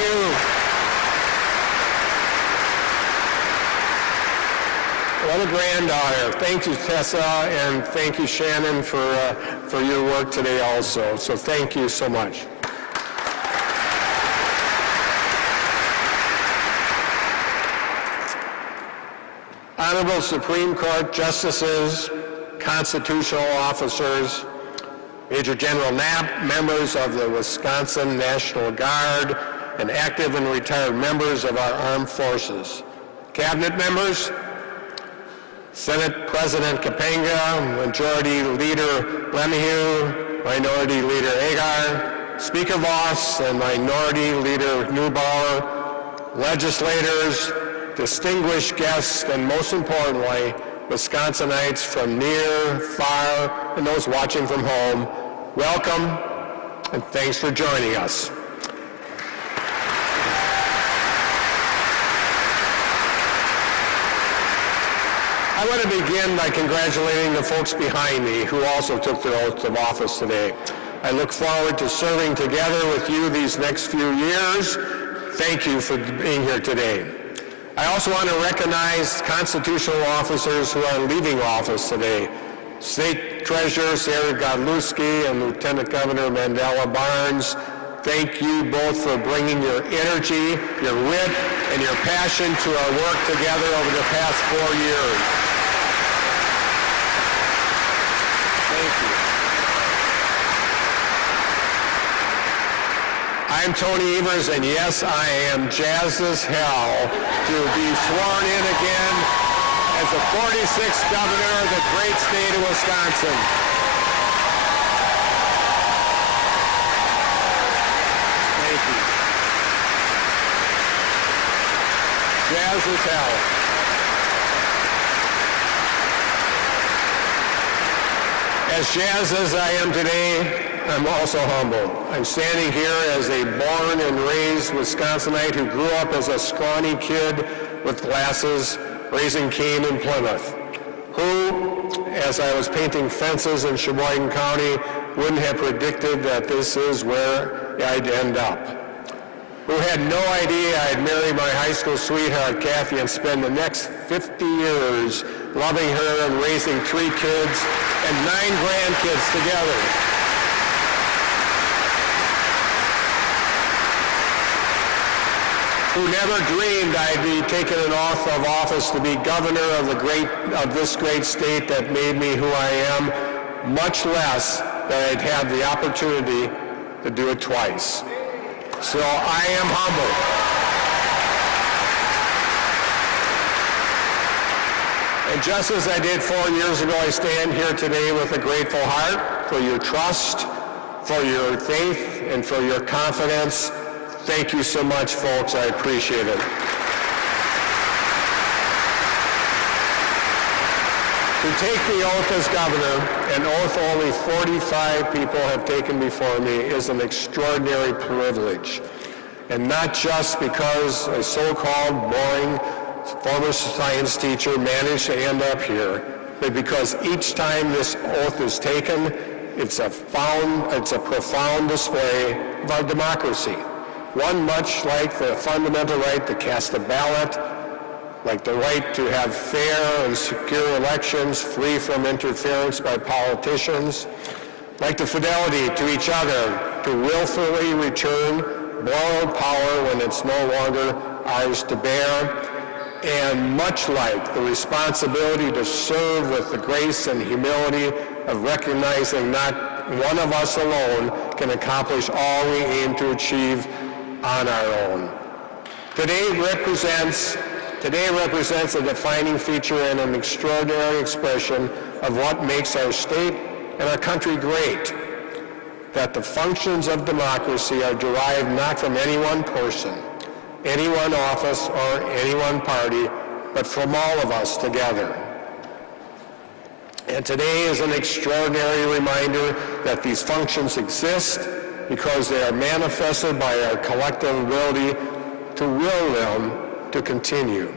you. What a granddaughter. Thank you, Tessa, and thank you, Shannon, for your work today also. So thank you so much. Honorable Supreme Court Justices, constitutional officers, Major General Knapp, members of the Wisconsin National Guard, and active and retired members of our armed forces, cabinet members, Senate President Kapanga, Majority Leader Lemieux, Minority Leader Agar, Speaker Voss, and Minority Leader Neubauer, legislators, distinguished guests, and most importantly, Wisconsinites from near, far, and those watching from home, welcome, and thanks for joining us. I want to begin by congratulating the folks behind me who also took their oath of office today. I look forward to serving together with you these next few years. Thank you for being here today. I also want to recognize constitutional officers who are leaving office today. State Treasurer Sarah Godlewski and Lieutenant Governor Mandela Barnes, thank you both for bringing your energy, your wit, and your passion to our work together over the past 4 years. Thank you. I'm Tony Evers, and yes, I am jazzed as hell to be sworn in again as the 46th governor of the great state of Wisconsin. Thank you. Jazzed as hell. As jazzed as I am today, I'm also humbled. I'm standing here as a born and raised Wisconsinite who grew up as a scrawny kid with glasses, raising Cain in Plymouth, who, as I was painting fences in Sheboygan County, wouldn't have predicted that this is where I'd end up, who had no idea I'd marry my high school sweetheart, Kathy, and spend the next 50 years loving her and raising 3 kids and 9 grandkids together. Who never dreamed I'd be taking an oath of office to be governor of this great state that made me who I am, much less that I'd have the opportunity to do it twice. So I am humbled. And just as I did 4 years ago, I stand here today with a grateful heart for your trust, for your faith, and for your confidence. Thank you so much, folks. I appreciate it. To take the oath as governor, an oath only 45 people have taken before me, is an extraordinary privilege. And not just because a so-called boring former science teacher managed to end up here, but because each time this oath is taken, it's a profound display of our democracy. One much like the fundamental right to cast a ballot, like the right to have fair and secure elections free from interference by politicians, like the fidelity to each other to willfully return borrowed power when it's no longer ours to bear, and much like the responsibility to serve with the grace and humility of recognizing not one of us alone can accomplish all we aim to achieve on our own. Today represents a defining feature and an extraordinary expression of what makes our state and our country great, that the functions of democracy are derived not from any one person, any one office, or any one party, but from all of us together. And today is an extraordinary reminder that these functions exist because they are manifested by our collective ability to will them to continue.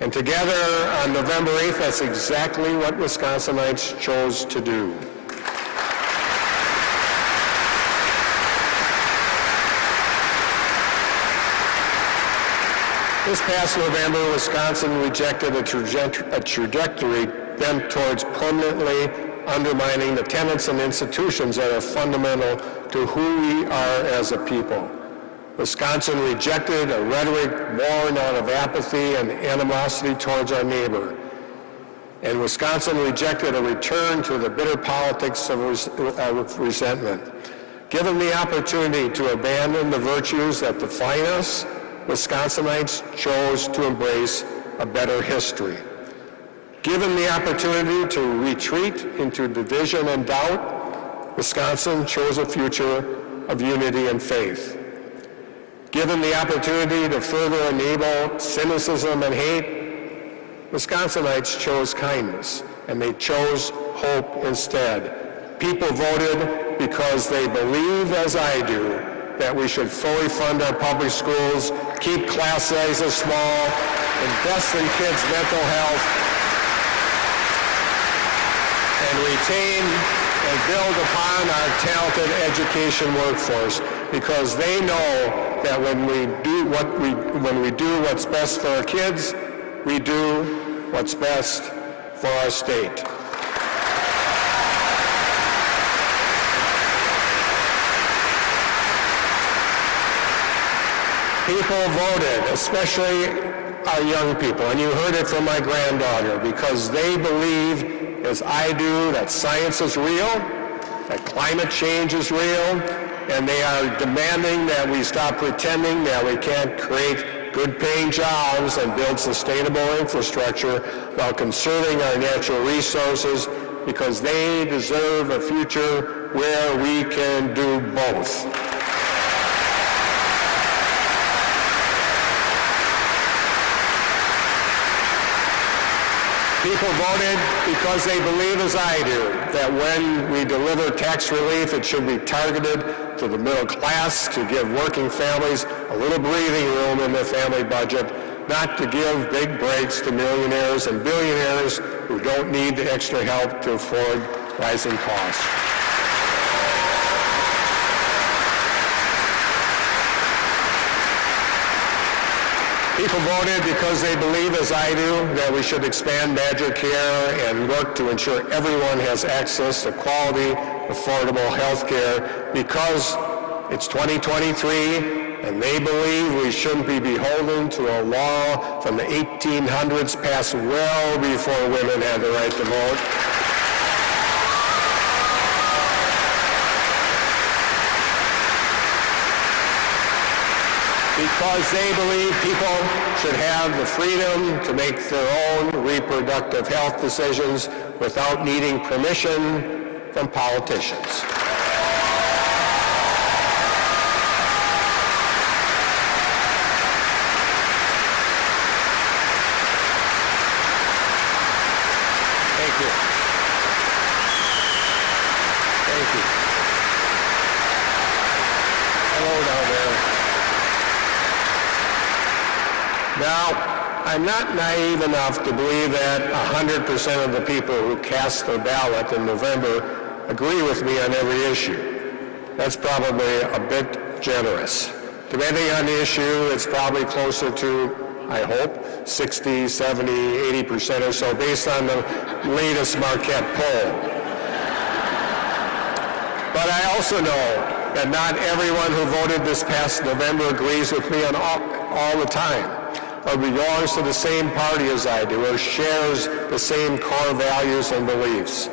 And together on November 8th, that's exactly what Wisconsinites chose to do. This past November, Wisconsin rejected a trajectory bent towards permanently undermining the tenets and institutions that are fundamental to who we are as a people. Wisconsin rejected a rhetoric born out of apathy and animosity towards our neighbor. And Wisconsin rejected a return to the bitter politics of resentment. Given the opportunity to abandon the virtues that define us, Wisconsinites chose to embrace a better history. Given the opportunity to retreat into division and doubt, Wisconsin chose a future of unity and faith. Given the opportunity to further enable cynicism and hate, Wisconsinites chose kindness, and they chose hope instead. People voted because they believe, as I do, that we should fully fund our public schools, keep class sizes small, invest in kids' mental health, and retain and build upon our talented education workforce, because they know that when we do what's best for our kids, we do what's best for our state. People voted, especially our young people, and you heard it from my granddaughter, because they believe, as I do, that science is real, that climate change is real, and they are demanding that we stop pretending that we can't create good-paying jobs and build sustainable infrastructure while conserving our natural resources, because they deserve a future where we can do both. People voted because they believe, as I do, that when we deliver tax relief, it should be targeted to the middle class to give working families a little breathing room in their family budget, not to give big breaks to millionaires and billionaires who don't need the extra help to afford rising costs. People voted because they believe, as I do, that we should expand Badger Care and work to ensure everyone has access to quality, affordable health care, because it's 2023, and they believe we shouldn't be beholden to a law from the 1800s passed well before women had the right to vote. Because they believe people should have the freedom to make their own reproductive health decisions without needing permission from politicians. Thank you. Thank you. Hello down there. Now, I'm not naive enough to believe that 100% of the people who cast their ballot in November agree with me on every issue. That's probably a bit generous. Depending on the issue, it's probably closer to, I hope, 60, 70, 80% or so, based on the latest Marquette poll. But I also know that not everyone who voted this past November agrees with me on all the time, or belongs to the same party as I do, or shares the same core values and beliefs.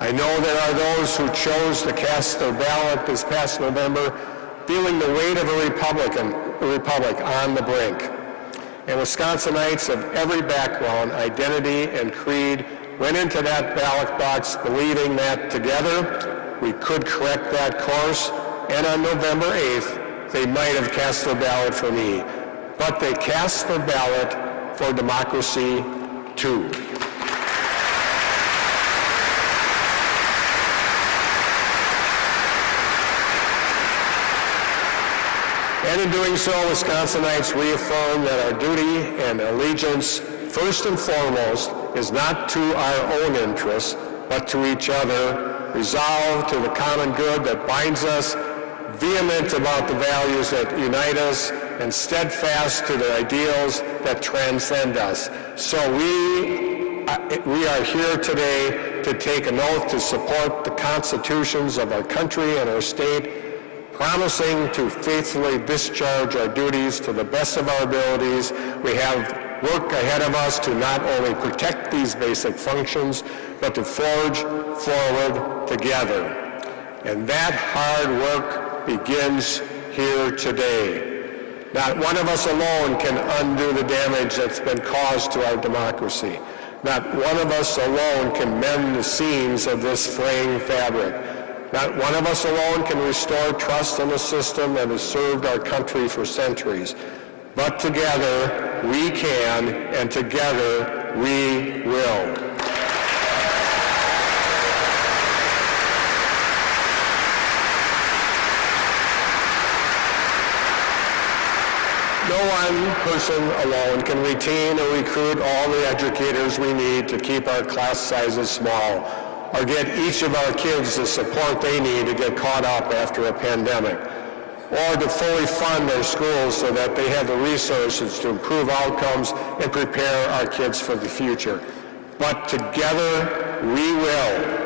I know there are those who chose to cast their ballot this past November feeling the weight of a republic on the brink. And Wisconsinites of every background, identity, and creed went into that ballot box believing that together we could correct that course, and on November 8th, they might have cast their ballot for me. But they cast their ballot for democracy, too. And in doing so, Wisconsinites reaffirm that our duty and allegiance, first and foremost, is not to our own interests, but to each other, resolved to the common good that binds us, vehement about the values that unite us, and steadfast to the ideals that transcend us. So we are here today to take an oath to support the constitutions of our country and our state, promising to faithfully discharge our duties to the best of our abilities. We have work ahead of us to not only protect these basic functions, but to forge forward together. And that hard work begins here today. Not one of us alone can undo the damage that's been caused to our democracy. Not one of us alone can mend the seams of this fraying fabric. Not one of us alone can restore trust in a system that has served our country for centuries. But together we can, and together we will. No one person alone can retain or recruit all the educators we need to keep our class sizes small, or get each of our kids the support they need to get caught up after a pandemic, or to fully fund our schools so that they have the resources to improve outcomes and prepare our kids for the future. But together we will.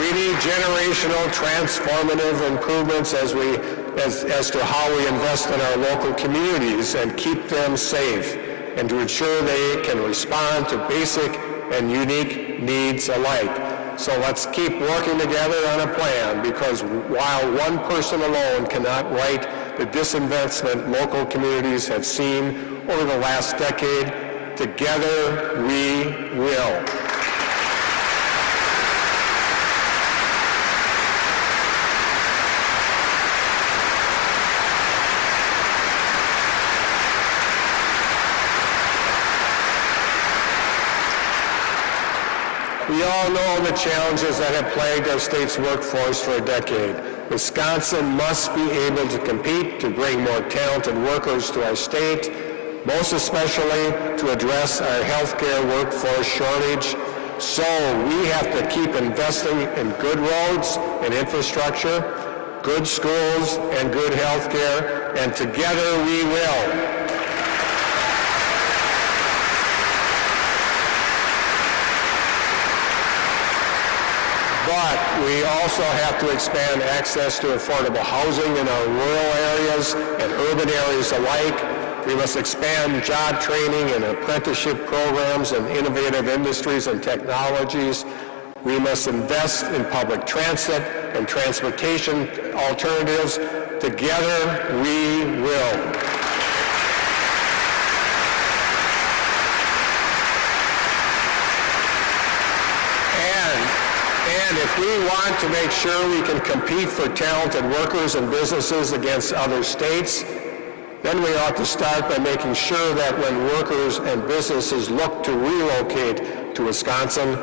We need generational, transformative improvements as to how we invest in our local communities and keep them safe, and to ensure they can respond to basic and unique needs alike. So let's keep working together on a plan, because while one person alone cannot right the disinvestment local communities have seen over the last decade, together we will. We all know the challenges that have plagued our state's workforce for a decade. Wisconsin must be able to compete to bring more talented workers to our state, most especially to address our healthcare workforce shortage. So we have to keep investing in good roads and infrastructure, good schools and good healthcare, and together we will. But we also have to expand access to affordable housing in our rural areas and urban areas alike. We must expand job training and apprenticeship programs in innovative industries and technologies. We must invest in public transit and transportation alternatives. Together, we will. And if we want to make sure we can compete for talented workers and businesses against other states, then we ought to start by making sure that when workers and businesses look to relocate to Wisconsin,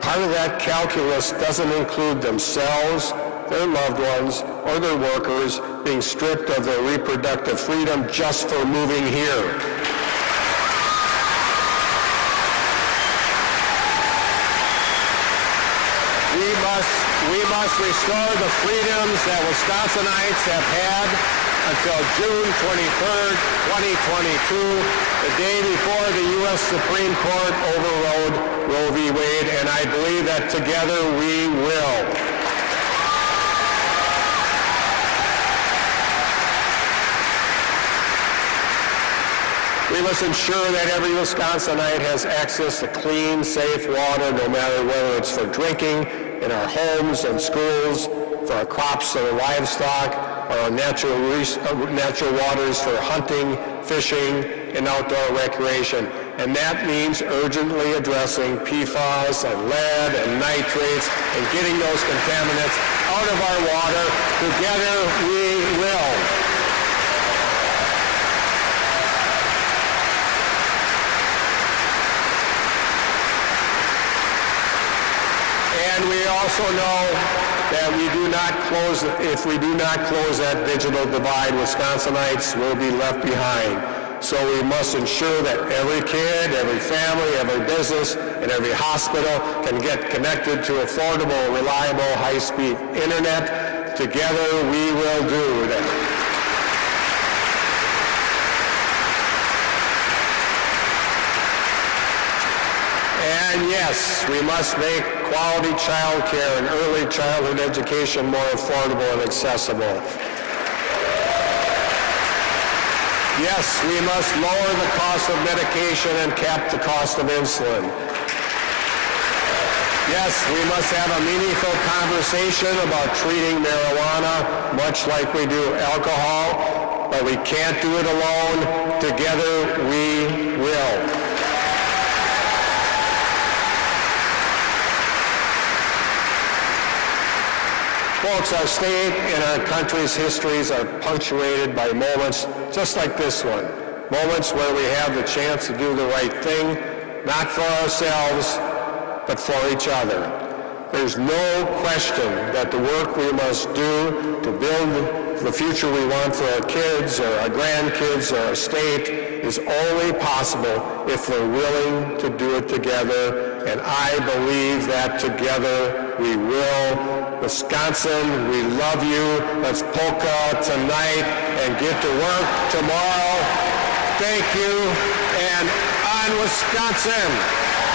part of that calculus doesn't include themselves, their loved ones, or their workers being stripped of their reproductive freedom just for moving here. We must restore the freedoms that Wisconsinites have had until June 23rd, 2022, the day before the U.S. Supreme Court overrode Roe v. Wade, and I believe that together we will. We must ensure that every Wisconsinite has access to clean, safe water, no matter whether it's for drinking, in our homes and schools, for our crops and our livestock, or our natural waters for hunting, fishing, and outdoor recreation. And that means urgently addressing PFAS and lead and nitrates and getting those contaminants out of our water. Together we will. And we also know that if we do not close that digital divide, Wisconsinites will be left behind. So we must ensure that every kid, every family, every business, and every hospital can get connected to affordable, reliable, high-speed internet. Together, we will do that. And yes, we must make quality child care and early childhood education more affordable and accessible. Yes, we must lower the cost of medication and cap the cost of insulin. Yes, we must have a meaningful conversation about treating marijuana, much like we do alcohol, but we can't do it alone. Together, we will. Folks, our state and our country's histories are punctuated by moments just like this one. Moments where we have the chance to do the right thing, not for ourselves, but for each other. There's no question that the work we must do to build the future we want for our kids or our grandkids or our state is only possible if we're willing to do it together, and I believe that together we will. Wisconsin, we love you. Let's polka tonight and get to work tomorrow. Thank you, and on Wisconsin!